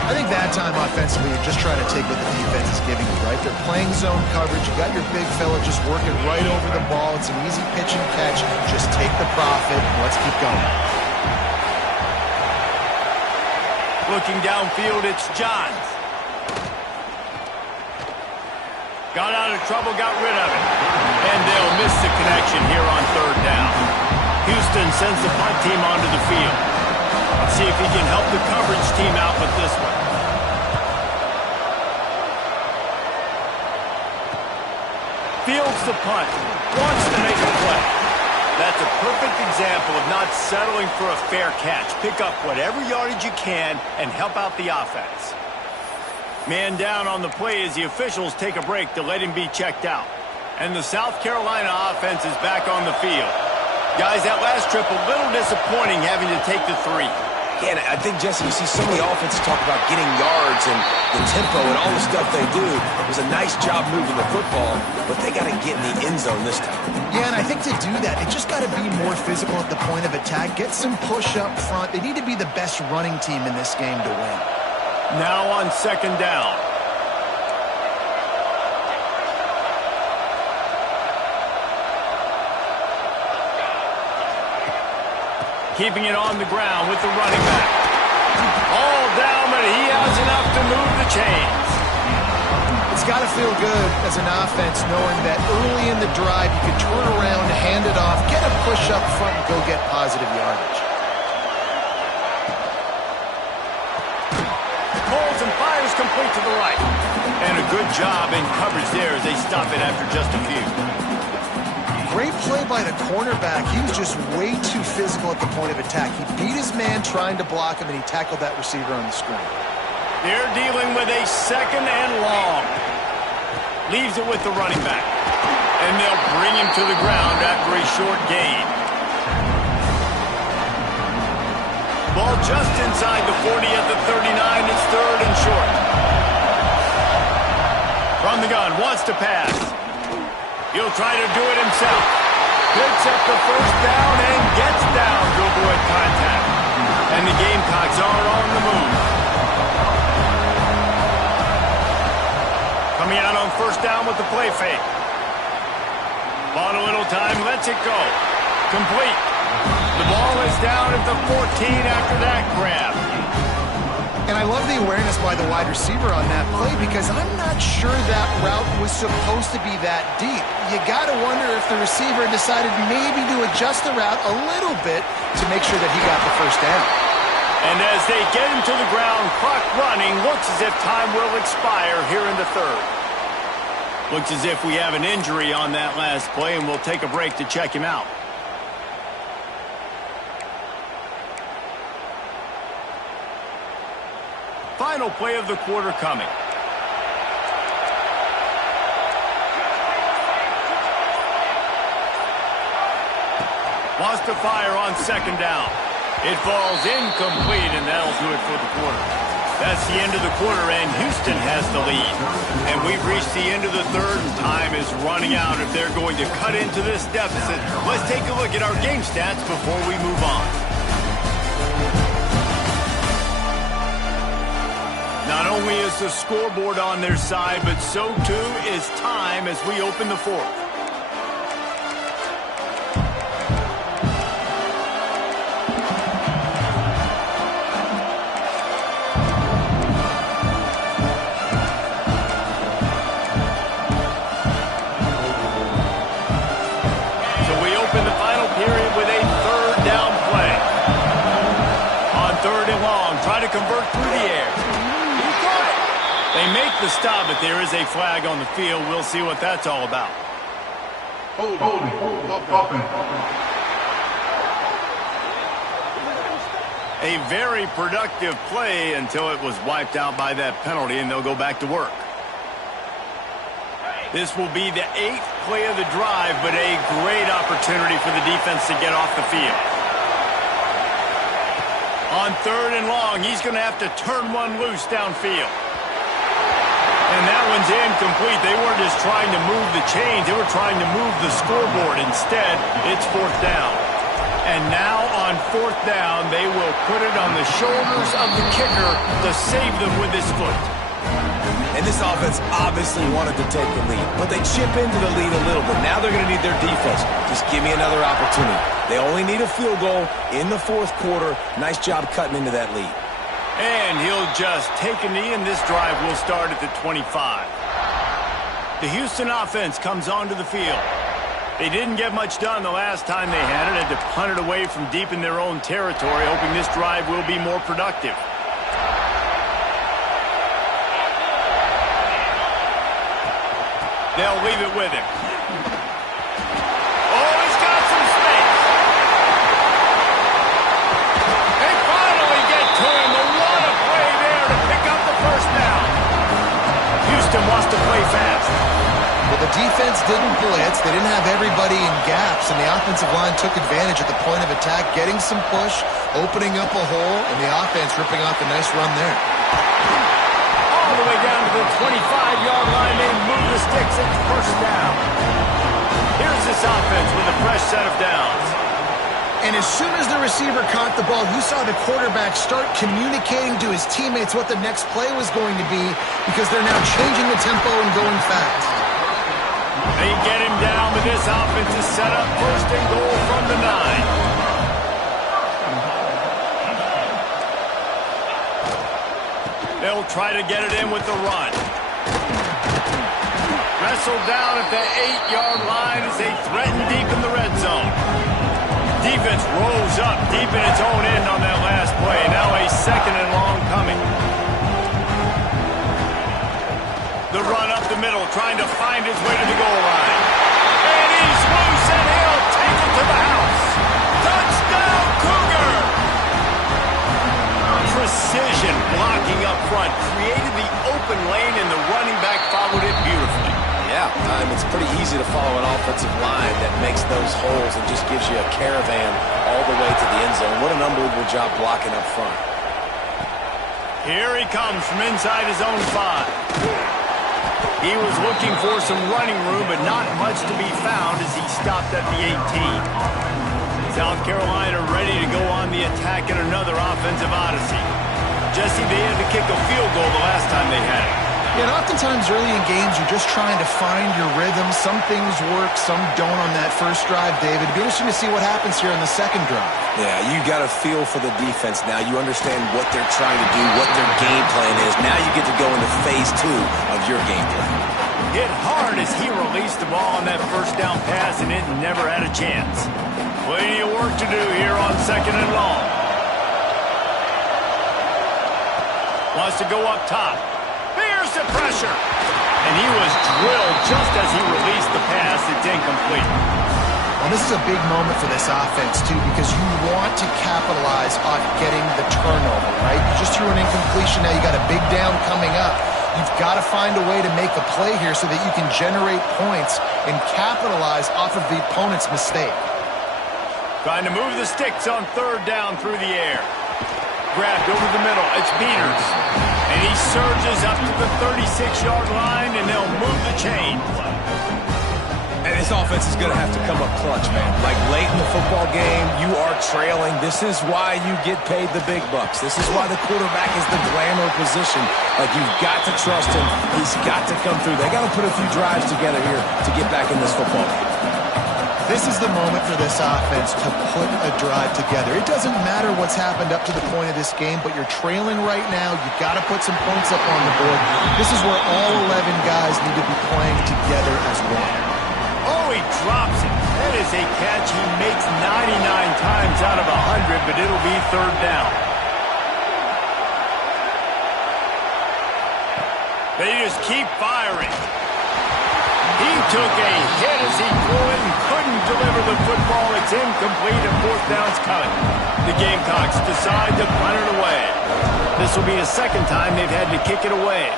I think that time offensively, you're just trying to take what the defense is giving you, right? They're playing zone coverage. You got your big fella just working right over the ball. It's an easy pitch and catch. Just take the profit. Let's keep going. Looking downfield, it's Johns. Got out of trouble, got rid of it. And they'll miss the connection here on 3rd down. Houston sends the punt team onto the field. Let's see if he can help the coverage team out with this one. Fields the punt. Wants to make a play. That's a perfect example of not settling for a fair catch. Pick up whatever yardage you can and help out the offense. Man down on the play as the officials take a break to let him be checked out. And the South Carolina offense is back on the field. Guys, that last trip a little disappointing having to take the 3. Yeah, and I think, Jesse, you see so many offenses talk about getting yards and the tempo and all the stuff they do. It was a nice job moving the football, but they got to get in the end zone this time. Yeah, and I think to do that, they just got to be more physical at the point of attack. Get some push up front. They need to be the best running team in this game to win. Now on 2nd down. Keeping it on the ground with the running back. All down, but he has enough to move the chains. It's got to feel good as an offense knowing that early in the drive you can turn around, hand it off, get a push up front, and go get positive yardage. Pulls and fires complete to the right. And a good job in coverage there as they stop it after just a few. Great play by the cornerback. He was just way too physical at the point of attack. He beat his man trying to block him, and he tackled that receiver on the screen. They're dealing with a 2nd and long. Leaves it with the running back. And they'll bring him to the ground after a short gain. Ball just inside the 40 at the 39. It's third and short. From the gun, wants to pass. He'll try to do it himself. Picks up the first down and gets down to avoid contact. And the Gamecocks are on the move. Coming out on first down with the play fake. Bought a little time, lets it go. Complete. The ball is down at the 14 after that grab. And I love the awareness by the wide receiver on that play because I'm not sure that route was supposed to be that deep. You got to wonder if the receiver decided maybe to adjust the route a little bit to make sure that he got the first down. And as they get him to the ground, clock running, looks as if time will expire here in the third. Looks as if we have an injury on that last play, and we'll take a break to check him out. Final play of the quarter coming. Wants to fire on second down. It falls incomplete, and that'll do it for the quarter. That's the end of the quarter, and Houston has the lead. And we've reached the end of the third, and time is running out if they're going to cut into this deficit. Let's take a look at our game stats before we move on. Not only is the scoreboard on their side, but so too is time as we open the fourth. So we open the final period with a third down play. On third and long, try to convert through the air. They make the stop, but there is a flag on the field. We'll see what that's all about. A very productive play until it was wiped out by that penalty, and they'll go back to work. This will be the 8th play of the drive, but a great opportunity for the defense to get off the field. On third and long, he's going to have to turn one loose downfield. And that one's incomplete. They weren't just trying to move the chains. They were trying to move the scoreboard. Instead, it's fourth down. And now on fourth down, they will put it on the shoulders of the kicker to save them with his foot. And this offense obviously wanted to take the lead, but they chip into the lead a little bit. Now they're going to need their defense. Just give me another opportunity. They only need a field goal in the fourth quarter. Nice job cutting into that lead. And he'll just take a knee, and this drive will start at the 25. The Houston offense comes onto the field. They didn't get much done the last time they had it. Had to punt it away from deep in their own territory, hoping this drive will be more productive. They'll leave it with him. Oh, he's got some space. They finally get to him. What a play there to pick up the first down. Houston wants to play fast. Well, the defense didn't blitz. They didn't have everybody in gaps, and the offensive line took advantage at the point of attack, getting some push, opening up a hole, and the offense ripping off a nice run there. All the way down to the 25-yard line. They move the sticks. It's first down. Here's this offense with a fresh set of downs. And as soon as the receiver caught the ball, you saw the quarterback start communicating to his teammates what the next play was going to be because they're now changing the tempo and going fast. They get him down, but this offense is set up first and goal from the 9. They'll try to get it in with the run. Wrestled down at the 8-yard line as they threaten deep in the red zone. Defense rose up deep in its own end on that last play. Now a second and long coming. The run up the middle, trying to find his way to the goal line. And he's loose, and he'll take it to the house. Touchdown, Cougar! Precision blocking up front created the open lane, and the running back followed it beautifully. Yeah, it's pretty easy to follow an offensive line that makes those holes and just gives you a caravan all the way to the end zone. What an unbelievable job blocking up front. Here he comes from inside his own 5. He was looking for some running room, but not much to be found as he stopped at the 18. South Carolina ready to go on the attack in another offensive odyssey. Jesse, they had to kick a field goal the last time they had it. Yeah, and oftentimes early in games, you're just trying to find your rhythm. Some things work, some don't on that first drive, David. It'd be interesting to see what happens here on the second drive. Yeah, you got a feel for the defense now. You understand what they're trying to do, what their game plan is. Now you get to go into phase 2 of your game plan. Hit hard as he released the ball on that first down pass, and it never had a chance. Plenty of work to do here on 2nd and long. Wants to go up top. There's the pressure. And he was drilled just as he released the pass. It's incomplete. Well, this is a big moment for this offense, too, because you want to capitalize on getting the turnover, right? You just threw an incompletion. Now you got a big down coming up. You've got to find a way to make a play here so that you can generate points and capitalize off of the opponent's mistake. Trying to move the sticks on 3rd down through the air. Grabbed over the middle. It's Peters. And he surges up to the 36-yard line, and they'll move the chains. And this offense is going to have to come up clutch, man. Like late in the football game, you are trailing. This is why you get paid the big bucks. This is why the quarterback is the glamour position. Like, you've got to trust him. He's got to come through. They got to put a few drives together here to get back in this football game. This is the moment for this offense to put a drive together. It doesn't matter what's happened up to the point of this game, but you're trailing right now. You've got to put some points up on the board. This is where all 11 guys need to be playing together as one. Oh, he drops it. That is a catch he makes 99 times out of 100, but it'll be 3rd down. They just keep firing. He took a hit as he threw it and couldn't deliver the football. It's incomplete and 4th down's coming. The Gamecocks decide to punt it away. This will be the 2nd time they've had to kick it away.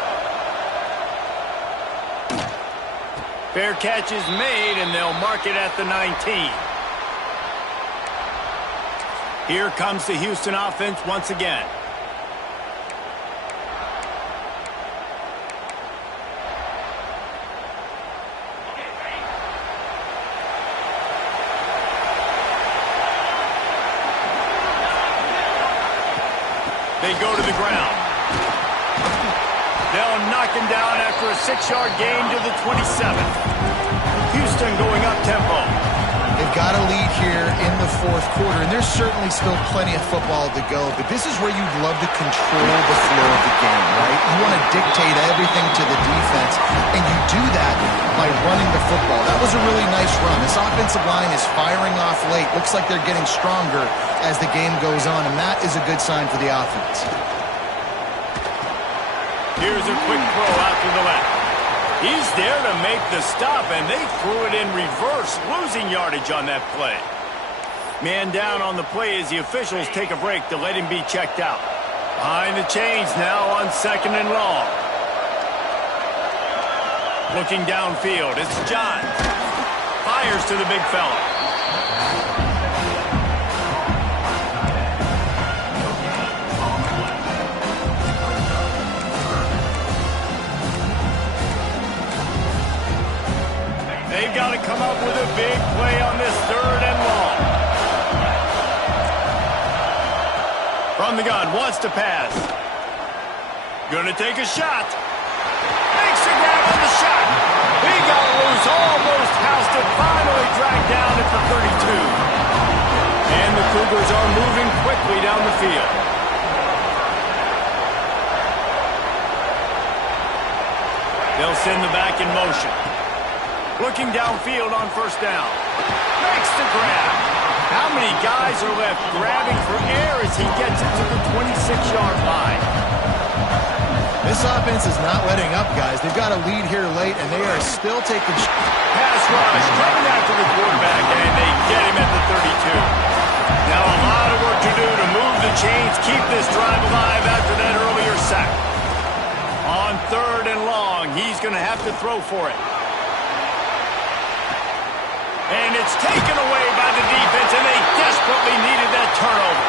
Fair catch is made, and they'll mark it at the 19. Here comes the Houston offense once again. They go to the ground. They'll knock him down after a 6-yard gain to the 27. Houston going up tempo. They've got a lead here in the 4th quarter, and there's certainly still plenty of football to go, but this is where you'd love to control the flow of the game, right? You want to dictate everything to the defense, and you do that by running the football. That was a really nice run. This offensive line is firing off late. Looks like they're getting stronger as the game goes on, and that is a good sign for the offense. Here's a quick throw out to the left. He's there to make the stop, and they threw it in reverse, losing yardage on that play. Man down on the play as the officials take a break to let him be checked out. Behind the chains now on 2nd and long. Looking downfield, it's Johns. Fires to the big fella. They've got to come up with a big play on this 3rd and long. From the gun, wants to pass. Gonna take a shot. Makes a grab on the shot. He got loose, almost housed it, finally dragged down at the 32. And the Cougars are moving quickly down the field. They'll send the back in motion. Looking downfield on 1st down. Makes the grab. How many guys are left grabbing for air as he gets it to the 26-yard line? This offense is not letting up, guys. They've got a lead here late, and they are still taking... Pass rush, coming after the quarterback, and they get him at the 32. Now a lot of work to do to move the chains, keep this drive alive after that earlier sack. On 3rd and long, he's going to have to throw for it. And it's taken away by the defense, and they desperately needed that turnover.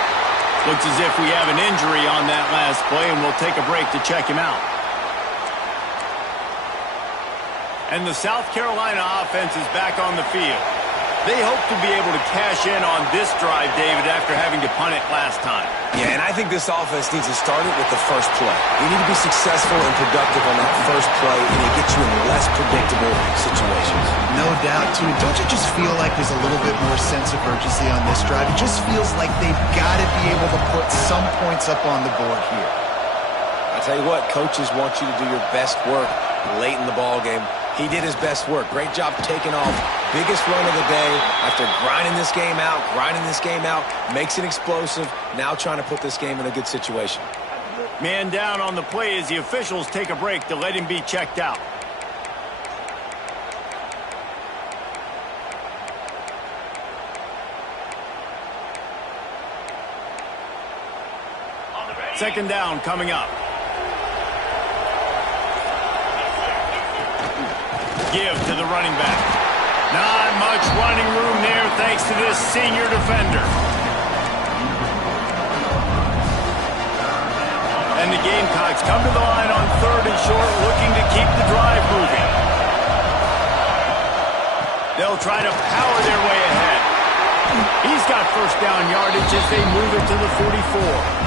Looks as if we have an injury on that last play, and we'll take a break to check him out. And the South Carolina offense is back on the field. They hope to be able to cash in on this drive, David, after having to punt it last time. Yeah, and I think this offense needs to start it with the first play. You need to be successful and productive on that first play, and it gets you in less predictable situations. No doubt, too. Don't you just feel like there's a little bit more sense of urgency on this drive? It just feels like they've got to be able to put some points up on the board here. I tell you what, coaches want you to do your best work late in the ball game. He did his best work. Great job taking off. Biggest run of the day after grinding this game out, makes it explosive, now trying to put this game in a good situation. Man down on the play as the officials take a break to let him be checked out. Second down coming up. Give to the running back. Not much running room there thanks to this senior defender. And the Gamecocks come to the line on 3rd and short, looking to keep the drive moving. They'll try to power their way ahead. He's got first down yardage as they move it to the 44.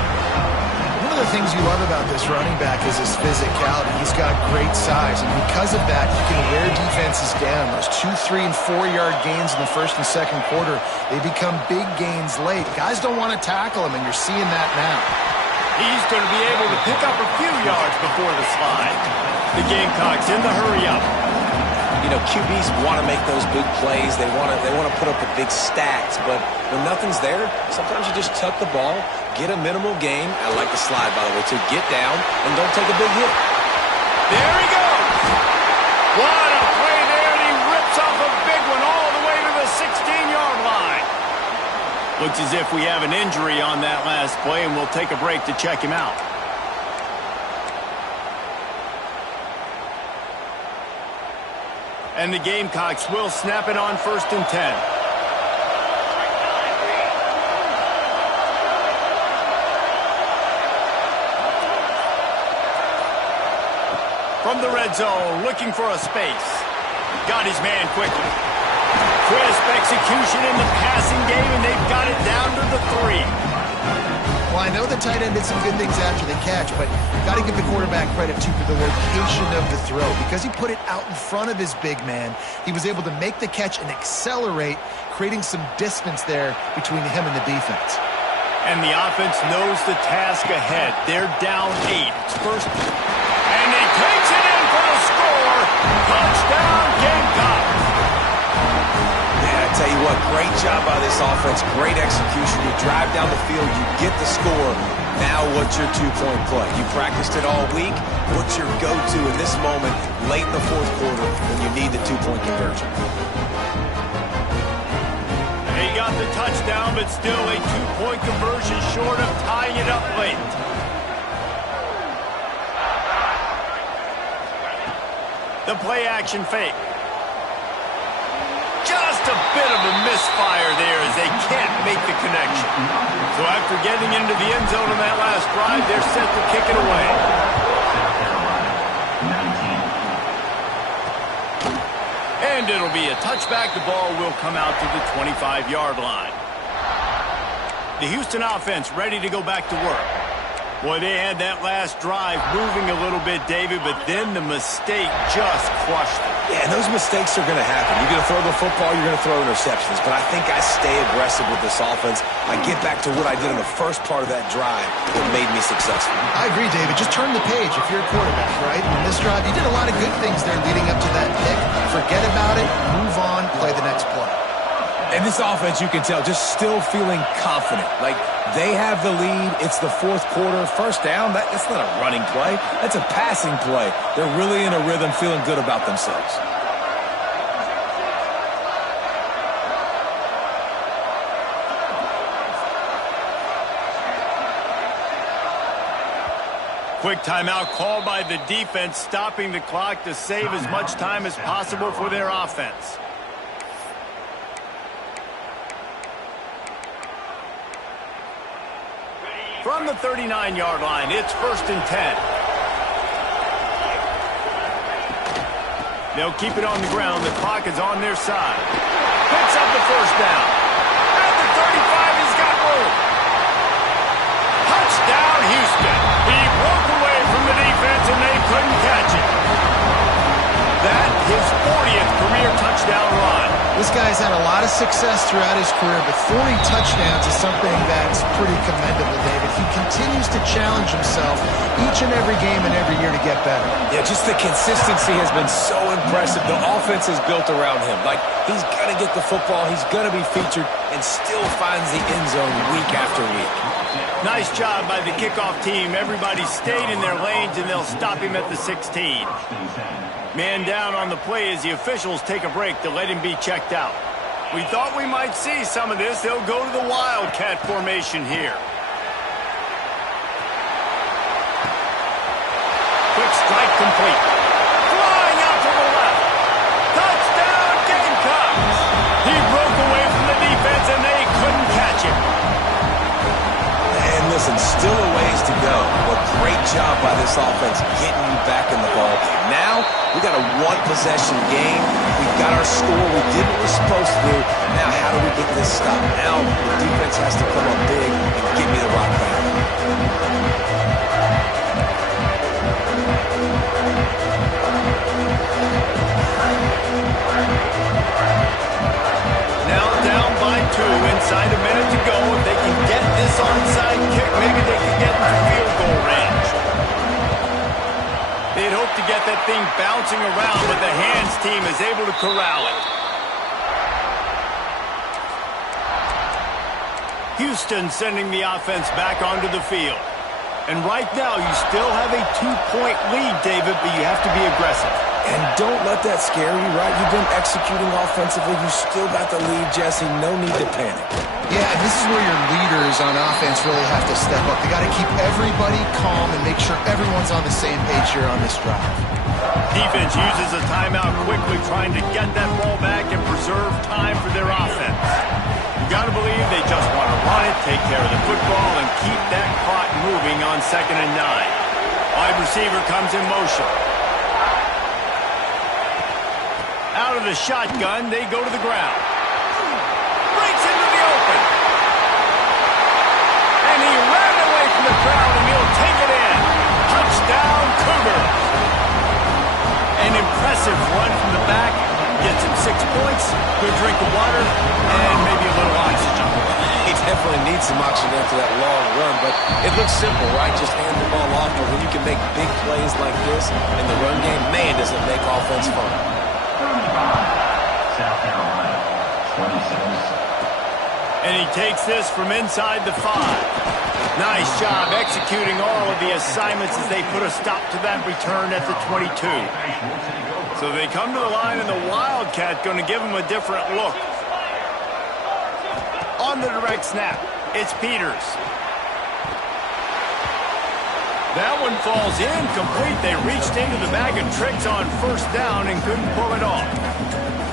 One of the things you love about this running back is his physicality. He's got great size, and because of that, he can wear defenses down. Those 2-, 3-, and 4-yard gains in the first and second quarter, they become big gains late. Guys don't want to tackle him, and you're seeing that now. He's going to be able to pick up a few yards before the slide. The Gamecocks in the hurry-up. You know, QBs want to make those big plays. They want to put up the big stats, but when nothing's there, sometimes you just tuck the ball, get a minimal gain. I like the slide, by the way, to get down and don't take a big hit. There he goes. What a play there, and he rips off a big one all the way to the 16-yard line. Looks as if we have an injury on that last play, and we'll take a break to check him out. And the Gamecocks will snap it on 1st and 10. From the red zone, looking for a space. Got his man quickly. Crisp execution in the passing game, and they've got it down to the 3. Well, I know the tight end did some good things after the catch, but got to give the quarterback credit, too, for the location of the throw. Because he put it out in front of his big man, he was able to make the catch and accelerate, creating some distance there between him and the defense. And the offense knows the task ahead. They're down 8. It's first. And he takes it in for the score. Touchdown, Gamecocks. I tell you what, great job by this offense, great execution. You drive down the field, you get the score. Now what's your two-point play? You practiced it all week. What's your go-to in this moment late in the fourth quarter when you need the two-point conversion? He got the touchdown, but still a two-point conversion short of tying it up late. The play-action fake. Just a bit of a misfire there as they can't make the connection. So after getting into the end zone on that last drive, they're set to kick it away. And it'll be a touchback. The ball will come out to the 25-yard line. The Houston offense ready to go back to work. Boy, they had that last drive moving a little bit, David, but then the mistake just crushed them. Yeah, and those mistakes are going to happen. You're going to throw the football, you're going to throw interceptions. But I think I stay aggressive with this offense. I get back to what I did in the first part of that drive that made me successful. I agree, David. Just turn the page if you're a quarterback, right? In this drive, you did a lot of good things there leading up to that pick. Forget about it, move on, play the next play. And this offense, you can tell, just still feeling confident. Like, they have the lead. It's the fourth quarter. First down, that's not a running play. That's a passing play. They're really in a rhythm, feeling good about themselves. Quick timeout called by the defense, stopping the clock to save as much time as possible for their offense. From the 39-yard line, it's 1st and 10. They'll keep it on the ground. The clock is on their side. Picks up the 1st down. At the 35, he's got room. Touchdown, Houston. He broke away from the defense, and they couldn't catch it. That, his 40th career touchdown run. This guy's had a lot of success throughout his career, but 40 touchdowns is something that's pretty commendable, David. He continues to challenge himself each and every game and every year to get better. Yeah, just the consistency has been so impressive. The offense is built around him. Like, he's going to get the football, he's going to be featured, and still finds the end zone week after week. Nice job by the kickoff team. Everybody stayed in their lanes, and they'll stop him at the 16. Man down on the play as the officials take a break to let him be checked out. We thought we might see some of this. They'll go to the Wildcat formation here. Quick strike complete. Flying out to the left. Touchdown, Gamecocks! He broke away from the defense, and they couldn't catch him. And listen, still a ways to go, but great job by this offense getting you back in the ballgame. Now, we got a one-possession game. We got our score. We did what we're supposed to do. Now, how do we get this stop? Now, the defense has to come up big and give me the rock back. Now down by 2, inside a minute to go. If they can get this onside kick, maybe they can get into field goal range. They'd hope to get that thing bouncing around, but the hands team is able to corral it. Houston sending the offense back onto the field. And right now, you still have a 2-point lead, David, but you have to be aggressive. And don't let that scare you, right? You've been executing offensively. You still got the lead, Jesse. No need to panic. Yeah, and this is where your leaders on offense really have to step up. They got to keep everybody calm and make sure everyone's on the same page here on this drive. Defense uses a timeout quickly, trying to get that ball back and preserve time for their offense. You got to believe they just want to run it, take care of the football, and keep that clock moving on 2nd and 9. Wide receiver comes in motion. Out of the shotgun, they go to the ground. Breaks into the open. And he ran away from the crowd, and he'll take it in. Touchdown, Cougars. An impressive run from the back. Gets him 6 points, good drink of water, and maybe a little oxygen. He definitely needs some oxygen after that long run, but it looks simple, right? Just hand the ball off, but when you can make big plays like this in the run game, man, does it make offense fun. South Carolina, 26. And he takes this from inside the 5. Nice job executing all of the assignments as they put a stop to that return at the 22. So they come to the line, and the Wildcat going to give them a different look. On the direct snap, it's Peters. That one falls incomplete. They reached into the bag of tricks on 1st down and couldn't pull it off.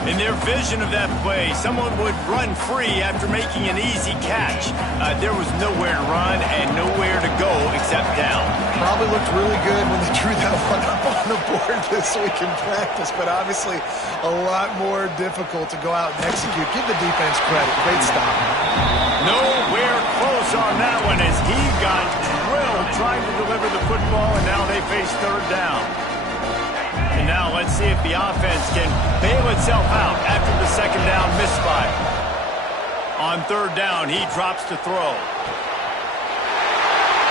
In their vision of that play, someone would run free after making an easy catch. There was nowhere to run and nowhere to go except down. Probably looked really good when they drew that one up on the board this week in practice, but obviously a lot more difficult to go out and execute. Give the defense credit. Great stop. Nowhere close on that one as he got drilled trying to deliver the football, and now they face 3rd down. And now let's see if the offense can bail itself out after the 2nd down misfire. On 3rd down, he drops to throw.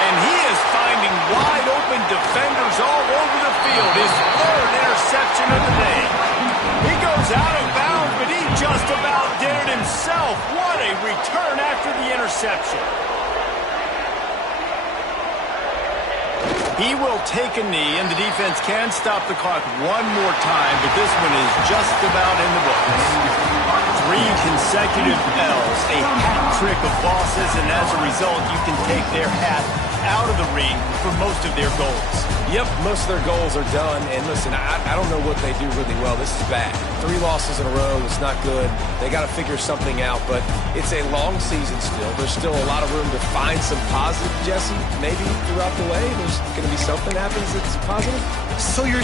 And he is finding wide open defenders all over the field. His 3rd interception of the day. He goes out of bounds, but he just about did it himself. What a return after the interception. He will take a knee, and the defense can stop the clock one more time, but this one is just about in the books. 3 consecutive L's, a hat trick of losses, and as a result, you can take their hat out of the ring for most of their goals. Yep, most of their goals are done. And listen, I don't know what they do really well. This is bad. 3 losses in a row. It's not good. They got to figure something out. But it's a long season still. There's still a lot of room to find some positive, Jesse. Maybe throughout the way, there's going to be something happens that's positive. So you're